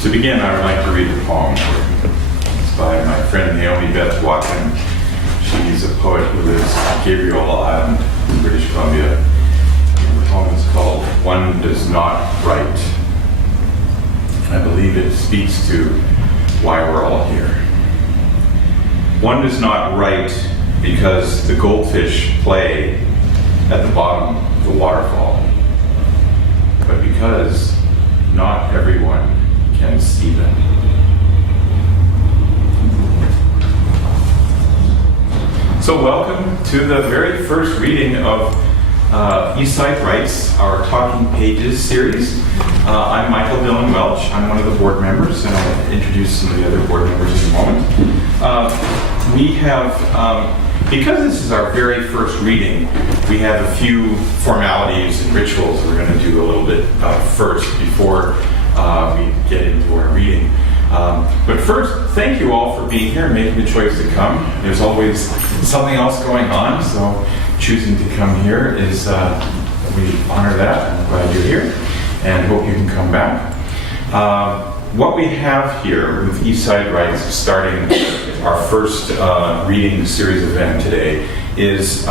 To begin, I would like to read a poem. It's by my friend Naomi Beth Watson. She's a poet who lives on Gabriel Island in British Columbia. The poem is called "One Does Not Write." And I believe it speaks to why we're all here. One does not write because the goldfish play at the bottom of the waterfall, but because not everyone can see them. So welcome to the very first reading of Eastside Writes, our Talking Pages series. I'm Michael Dillon Welch. I'm one of the board members, and I'll introduce some of the other board members in a moment. We have, because this is our very first reading, we have a few formalities and rituals we're going to do a little bit first before we get into our reading. But first, thank you all for being here and making the choice to come. There's always something else going on, so choosing to come here is, we honor that. I'm glad you're here and hope you can come back. What we have here with Eastside Writes, starting our first reading series event today, is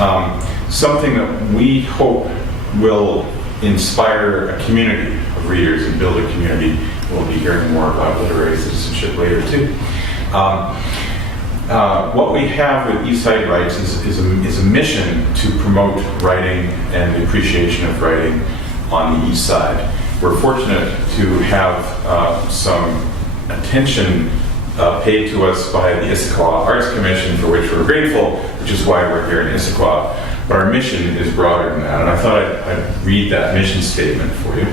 something that we hope will inspire a community of readers and build a community. We'll be hearing more about literary citizenship later too. What we have with Eastside Writes is a mission to promote writing and the appreciation of writing on the East Side. We're fortunate to have some attention paid to us by the Issaquah Arts Commission, for which we're grateful, which is why we're here in Issaquah. But our mission is broader than that, and I thought I'd read that mission statement for you.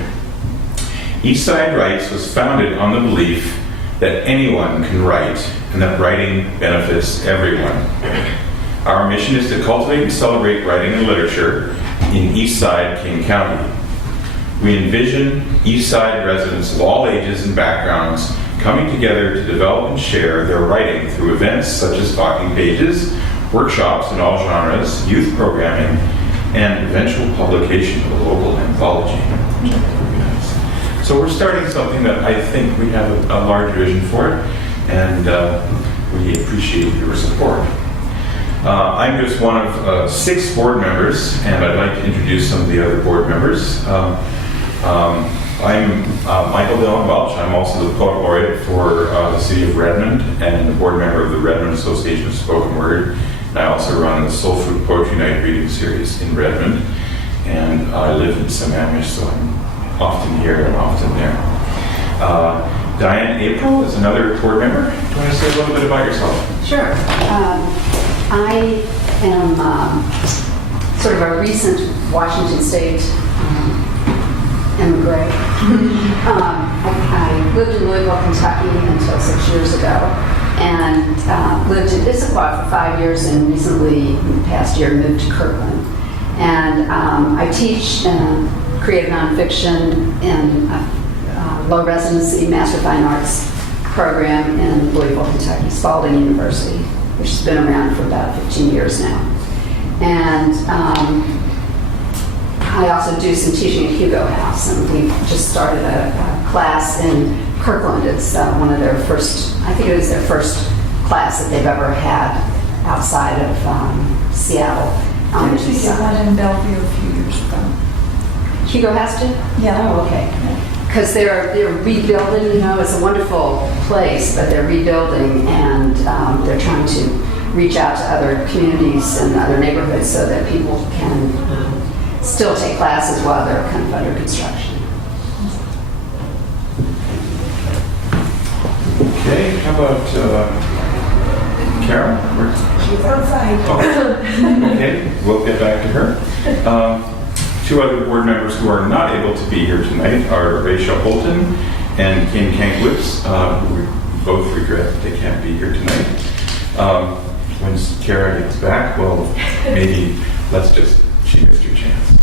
Eastside Writes was founded on the belief that anyone can write and that writing benefits everyone. Our mission is to cultivate and celebrate writing and literature in Eastside, King County. We envision Eastside residents of all ages and backgrounds coming together to develop and share their writing through events such as talking pages, workshops in all genres, youth programming, and eventual publication of a local anthology. So we're starting something that I think we have a large vision for, and we appreciate your support. I'm just one of 6 board members, and I'd like to introduce some of the other board members. I'm Michael Dillon Welch. I'm also the poet laureate for the city of Redmond and the board member of the Redmond Association of Spoken Word. And I also run the Soul Food Poetry Night reading series in Redmond. And I live in Sammamish, so I'm often here and often there. Diane April is another board member. Do you want to say a little bit about yourself? Sure. I am sort of a recent Washington State immigrant. I lived in Louisville, Kentucky until 6 years ago, and lived in Issaquah for 5 years, and recently, in the past year, moved to Kirkland. And I teach creative nonfiction in a low residency Master of Fine Arts program in Louisville, Kentucky, Spalding University, which has been around for about 15 years now. And I also do some teaching at Hugo House, and we just started a class in Kirkland. It's one of their first, I think it was their first class that they've ever had outside of Seattle. Actually, did one in Bellevue a few years ago. Hugo House did? Yeah. Oh, okay. Because they're rebuilding, you know, it's a wonderful place, but they're rebuilding, and they're trying to reach out to other communities and other neighborhoods so that people can still take classes while they're kind of under construction. Okay, how about Carol? She's outside. Oh. Okay, we'll get back to her. 2 other board members who are not able to be here tonight are Rachel Holton and Ken Kankwitz, who we both regret that they can't be here tonight. When Kara gets back, well, maybe she missed your chance.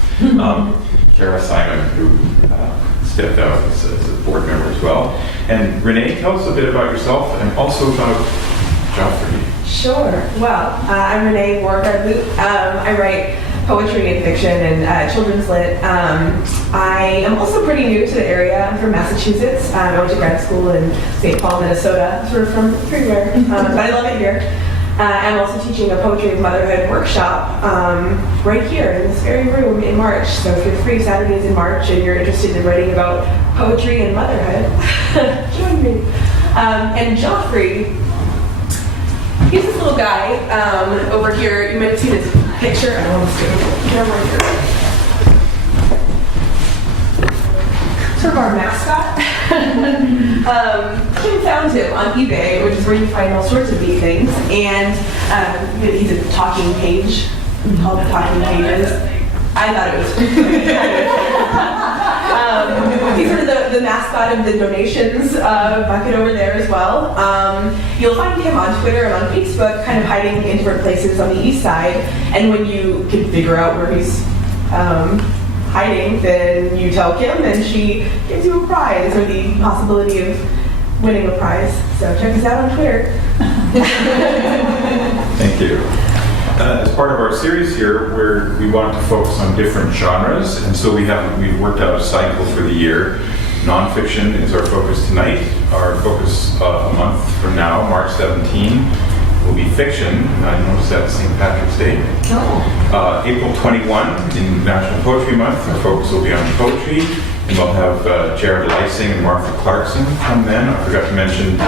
Kara Simon, who stepped out as a board member as well. And Renee, tell us a bit about yourself and also about Joffrey. Sure. Well, I'm Renee Wargard. I write poetry and fiction and children's lit. I am also pretty new to the area. I'm from Massachusetts. I went to grad school in St. Paul, Minnesota, sort of from everywhere, but I love it here. I'm also teaching a poetry and motherhood workshop right here in this very room in March. So if you're free Saturdays in March and you're interested in writing about poetry and motherhood, join me. And Joffrey, he's this little guy over here. You might have seen his picture. I don't want to get him right here. Sort of our mascot. Kim found him on eBay, which is where you find all sorts of neat things. And he's a talking page. We call it talking pages. I thought it was he's sort of the mascot of the donations bucket over there as well. You'll find him on Twitter and on Facebook, kind of hiding in different places on the east side. And when you can figure out where he's hiding, then you tell Kim and she gives you a prize or the possibility of winning a prize. So check us out on Twitter. Thank you. As part of our series here, where we want to focus on different genres, and so we've worked out a cycle for the year. Nonfiction is our focus tonight. Our focus a month from now, March 17, will be fiction. And I noticed that's St. Patrick's Day. April 21, in National Poetry Month, our focus will be on poetry. And we'll have Jared Lysing and Martha Clarkson come then. I forgot to mention,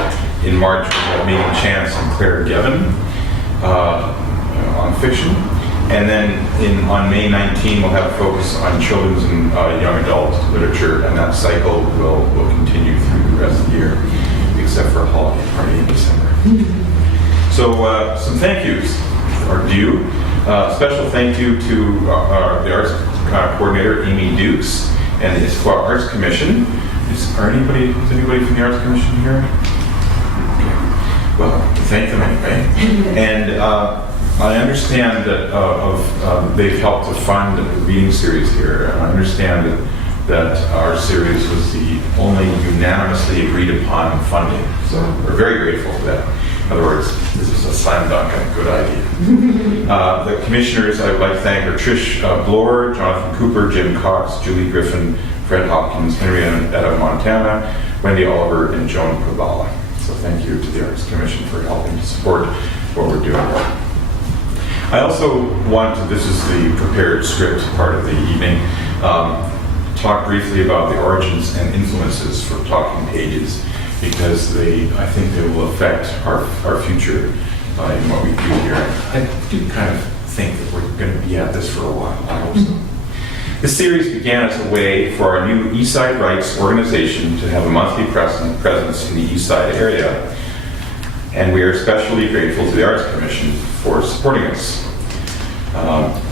in March, we'll have Megan Chance and Claire Gevin on fiction. And then on May 19, we'll have a focus on children's and young adult literature, and that cycle will continue through the rest of the year, except for a holiday party in December. So some thank yous are due. Special thank you to the Arts Coordinator, Amy Dukes, and the Issaquah Arts Commission. Is anybody from the Arts Commission here? Well, thank them anyway. And I understand that they've helped to fund the reading series here, and I understand that our series was the only unanimously agreed upon funding. So we're very grateful for that. In other words, this is a slam dunk and a good idea. The commissioners I would like to thank are Trish Bloor, Jonathan Cooper, Jim Cox, Julie Griffin, Fred Hopkins, Henrietta Montana, Wendy Oliver, and Joan Probala. So thank you to the Arts Commission for helping to support what we're doing. I also want to, this is the prepared script part of the evening, talk briefly about the origins and influences for Talking Pages, because I think they will affect our future in what we do here. I do kind of think that we're going to be at this for a while. I hope so. This series began as a way for our new Eastside Writes organization to have a monthly presence in the Eastside area. And we are especially grateful to the Arts Commission for supporting us.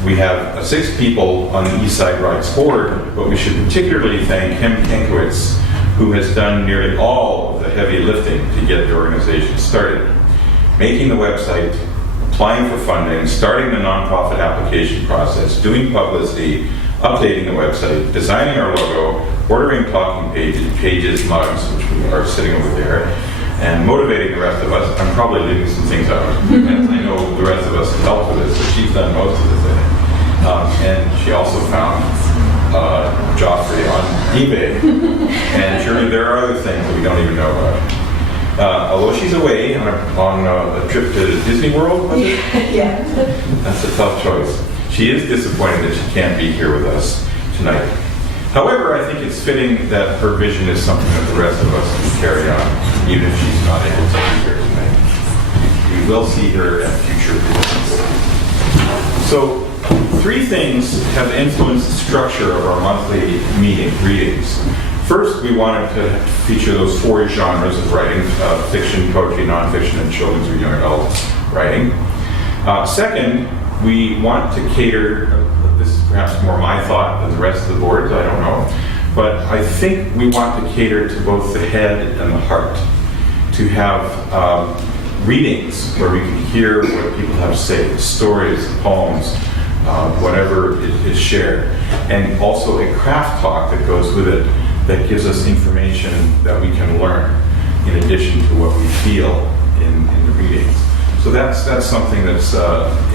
We have 6 people on the Eastside Writes board, but we should particularly thank Kim Kinkowitz, who has done nearly all of the heavy lifting to get the organization started. Making the website, applying for funding, starting the nonprofit application process, doing publicity, updating the website, designing our logo, ordering Talking Pages mugs, which are sitting over there, and motivating the rest of us. I'm probably leaving some things out, and I know the rest of us have helped with this, but she's done most of this, I think. And she also found Joffrey on eBay. And surely there are other things that we don't even know about. Although she's away on a trip to Disney World, was it? Yeah. That's a tough choice. She is disappointed that she can't be here with us tonight. However, I think it's fitting that her vision is something that the rest of us can carry on, even if she's not able to be here tonight. We will see her at future visits. So, 3 things have influenced the structure of our monthly meeting readings. First, we wanted to feature those 4 genres of writing, fiction, poetry, nonfiction, and children's or young adult writing. Second, we want to cater, this is perhaps more my thought than the rest of the boards, I don't know, but I think we want to cater to both the head and the heart, to have readings where we can hear what people have to say, stories, poems, whatever is shared, and also a craft talk that goes with it that gives us information that we can learn in addition to what we feel in the readings. So that's something that's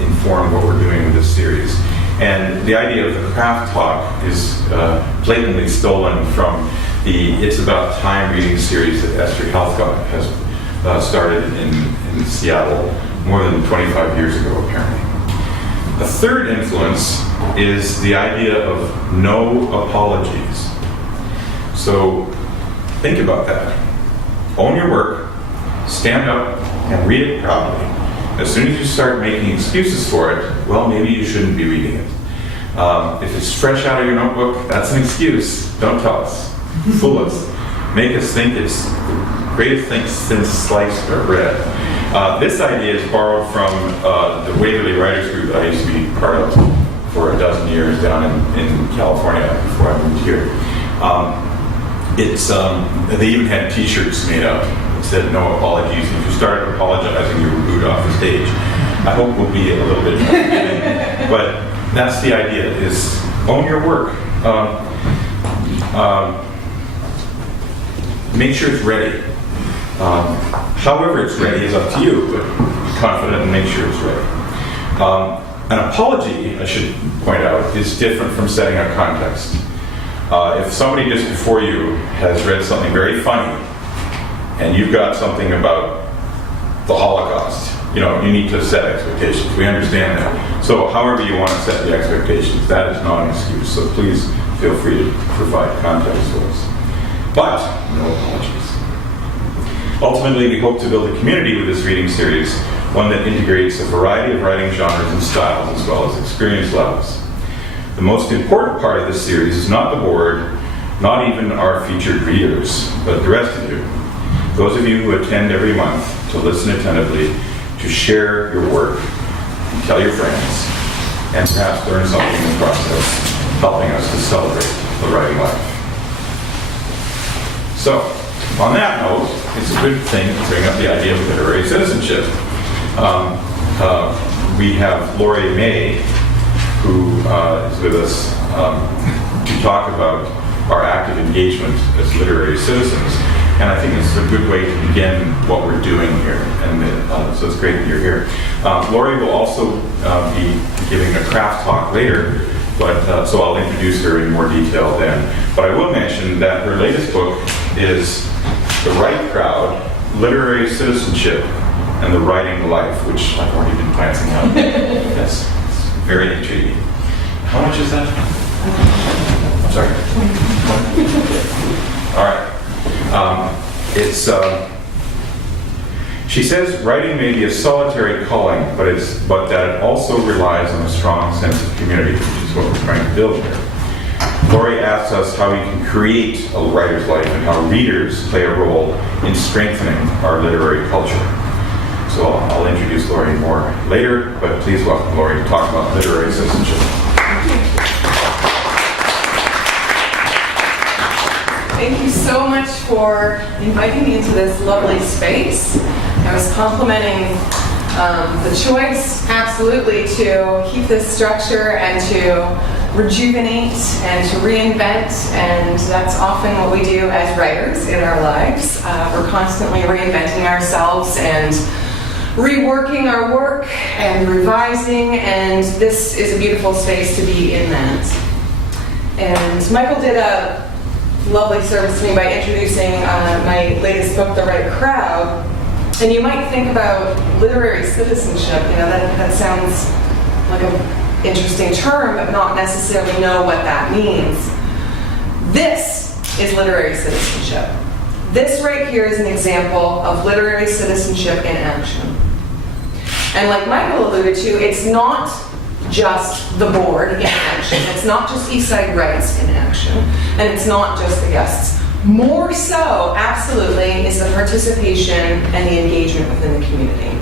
informed what we're doing with this series. And the idea of the craft talk is blatantly stolen from the It's About Time reading series that Esther Heathcock has started in Seattle more than 25 years ago, apparently. The third influence is the idea of no apologies. So think about that. Own your work, stand up, and read it proudly. As soon as you start making excuses for it, well, maybe you shouldn't be reading it. If it's fresh out of your notebook, that's an excuse. Don't tell us. Fool us. Make us think it's the greatest thing since sliced bread. This idea is borrowed from the Waverly Writers Group that I used to be part of for a dozen years down in California before I moved here. They even had T-shirts made up that said "No apologies." If you started apologizing, you were booed off the stage. I hope we'll be a little bit more forgiving, but that's the idea: is own your work. Make sure it's ready. However it's ready is up to you, but be confident and make sure it's ready. An apology, I should point out, is different from setting a context. If somebody just before you has read something very funny, and you've got something about the Holocaust, you need to set expectations. We understand that. So however you want to set the expectations, that is not an excuse. So please feel free to provide context for us. But no apologies. Ultimately, we hope to build a community with this reading series, one that integrates a variety of writing genres and styles as well as experience levels. The most important part of this series is not the board, not even our featured readers, but the rest of you. Those of you who attend every month to listen attentively, to share your work, and tell your friends, and perhaps learn something in the process, helping us to celebrate the writing life. So, on that note, it's a good thing to bring up the idea of literary citizenship. We have Lori May, who is with us to talk about our active engagement as literary citizens. And I think this is a good way to begin what we're doing here. And so it's great that you're here. Lori will also be giving a craft talk later, but so I'll introduce her in more detail then. But I will mention that her latest book is The Write Crowd, Literary Citizenship, and the Writing Life, which I've already been glancing at. Yes, it's very intriguing. How much is that? I'm sorry. All right. She says writing may be a solitary calling, but that it also relies on a strong sense of community, which is what we're trying to build here. Lori asks us how we can create a writer's life and how readers play a role in strengthening our literary culture. So I'll introduce Lori more later, but please welcome Lori to talk about literary citizenship. Thank you so much for inviting me into this lovely space. I was complimenting the choice, absolutely, to keep this structure and to rejuvenate and to reinvent, and that's often what we do as writers in our lives. We're constantly reinventing ourselves and reworking our work and revising, and this is a beautiful space to be in that. And Michael did a lovely service to me by introducing my latest book, The Right Crowd. And you might think about literary citizenship, that sounds like an interesting term, but not necessarily know what that means. This is literary citizenship. This right here is an example of literary citizenship in action. And like Michael alluded to, it's not just the board in action. It's not just Eastside Writes in action. And it's not just the guests. More so, absolutely, is the participation and the engagement within the community.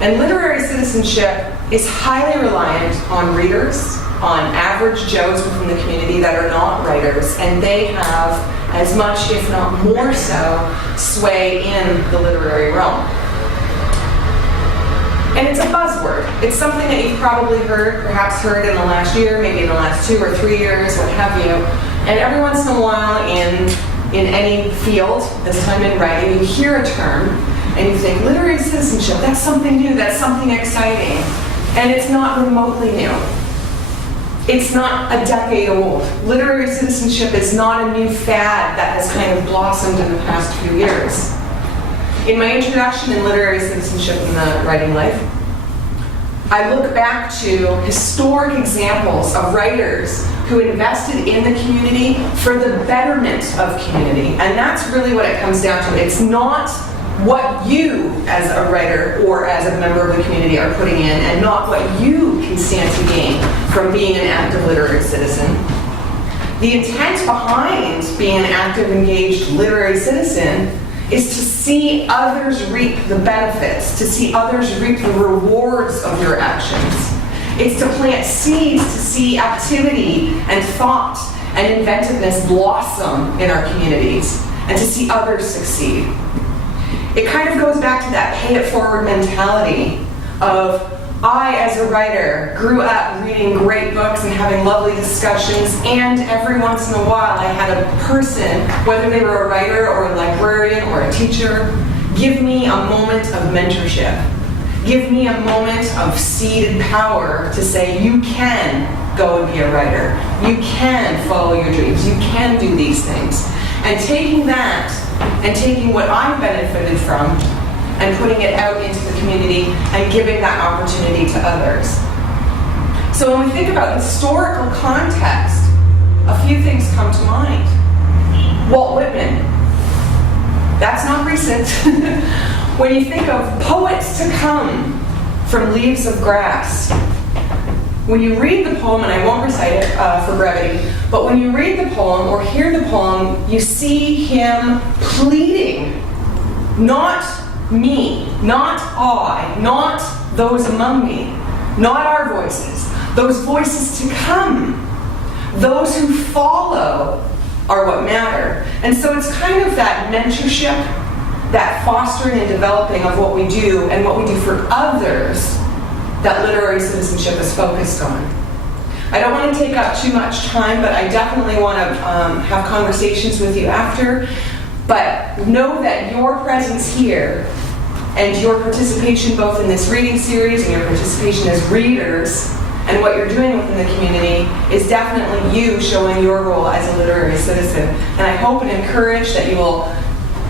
And literary citizenship is highly reliant on readers, on average Joes within the community that are not writers, and they have as much, if not more so, sway in the literary realm. And it's a buzzword. It's something that you've probably perhaps heard in the last year, maybe in the last 2 or 3 years, what have you. And every once in a while in any field, this time in writing, you hear a term and you think, literary citizenship, that's something new, that's something exciting. And it's not remotely new. It's not a decade old. Literary citizenship is not a new fad that has kind of blossomed in the past few years. In my introduction in literary citizenship in the writing life, I look back to historic examples of writers who invested in the community for the betterment of community. And that's really what it comes down to. It's not what you as a writer or as a member of the community are putting in, and not what you can stand to gain from being an active literary citizen. The intent behind being an active, engaged literary citizen is to see others reap the benefits, to see others reap the rewards of your actions. It's to plant seeds to see activity and thought and inventiveness blossom in our communities, and to see others succeed. It kind of goes back to that pay it forward mentality of, I, as a writer, grew up reading great books and having lovely discussions, and every once in a while I had a person, whether they were a writer or a librarian or a teacher, give me a moment of mentorship. Give me a moment of seeded power to say, you can go and be a writer. You can follow your dreams. You can do these things. And taking that, and taking what I've benefited from, and putting it out into the community and giving that opportunity to others. So when we think about historical context, a few things come to mind. Walt Whitman. That's not recent. When you think of poets to come from Leaves of Grass, when you read the poem, and I won't recite it for brevity, but when you read the poem or hear the poem, you see him pleading, not me, not I, not those among me, not our voices, those voices to come. Those who follow are what matter. And so it's kind of that mentorship, that fostering and developing of what we do and what we do for others that literary citizenship is focused on. I don't want to take up too much time, but I definitely want to have conversations with you after. But know that your presence here and your participation both in this reading series and your participation as readers and what you're doing within the community is definitely you showing your role as a literary citizen. And I hope and encourage that you will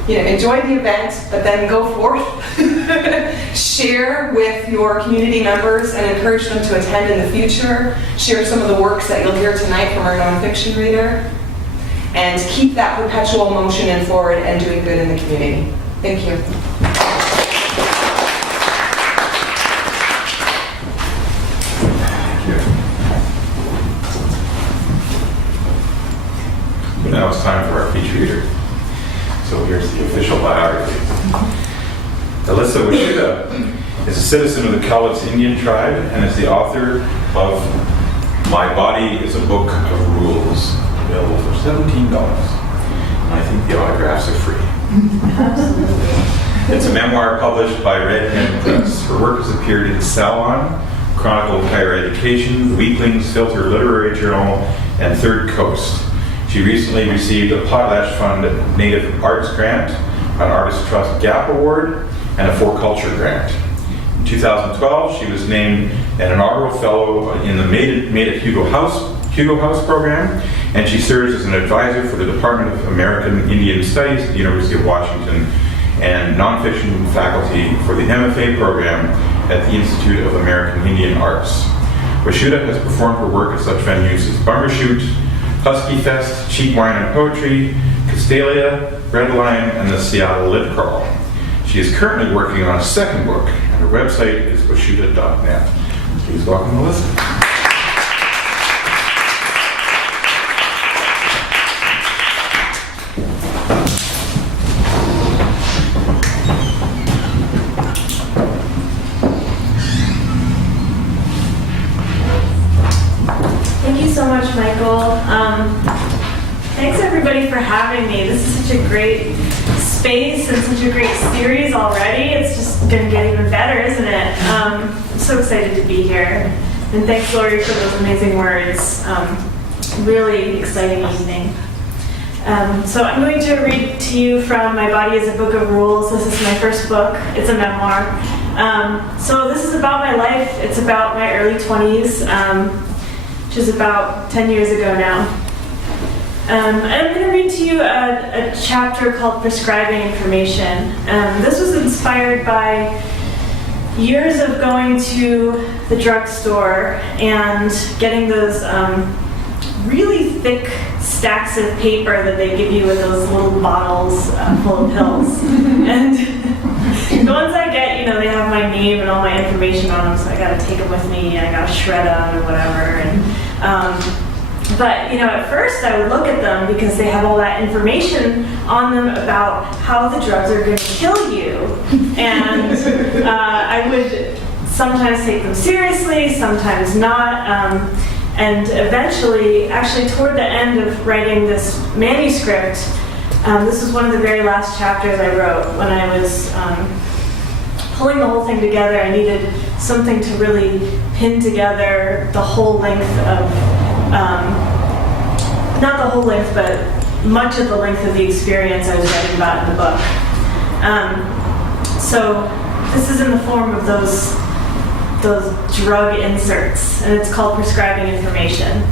enjoy the event, but then go forth, share with your community members and encourage them to attend in the future, share some of the works that you'll hear tonight from our nonfiction reader, and keep that perpetual motion and forward and doing good in the community. Thank you. Now it's time for our feature reader. So here's the official biography. Elissa Washuta is a citizen of the Cowlitz Indian tribe and is the author of My Body is a Book of Rules, available for $17. And I think the autographs are free. It's a memoir published by Red Hen Press. Her work has appeared in Salon, Chronicle of Higher Education, Weeklings, Filter Literary Journal, and Third Coast. She recently received a Potlatch Fund Native Arts Grant, an Artist Trust Gap Award, and a For Culture Grant. In 2012, she was named an inaugural fellow in the Made at Hugo House program, and she serves as an advisor for the Department of American Indian Studies at the University of Washington and nonfiction faculty for the MFA program at the Institute of American Indian Arts. Washuta has performed her work at such venues as Bumbershoot, Husky Fest, Cheap Wine and Poetry, Castalia, Redline, and the Seattle Lit Crawl. She is currently working on a second book, and her website is washuta.net. Please welcome Elissa. So much, Michael. Thanks everybody for having me. This is such a great space and such a great series already. It's just going to get even better, isn't it? I'm so excited to be here. And thanks, Lori, for those amazing words. Really exciting evening. So I'm going to read to you from My Body is a Book of Rules. This is my first book. It's a memoir. So this is about my life. It's about my early 20s. which is about 10 years ago now. And I'm going to read to you a chapter called Prescribing Information. This was inspired by years of going to the drugstore and getting those really thick stacks of paper that they give you with those little bottles full of pills. And the ones I get, you know, they have my name and all my information on them, so I got to take them with me, and I got to shred them or whatever. And but, you know, at first I would look at them because they have all that information on them about how the drugs are going to kill you. And I would sometimes take them seriously, sometimes not. And eventually, actually toward the end of writing this manuscript, this was one of the very last chapters I wrote when I was pulling the whole thing together. I needed something to really pin together the whole length of not the whole length, but much of the length of the experience I was writing about in the book. So this is in the form of those drug inserts, and it's called Prescribing Information.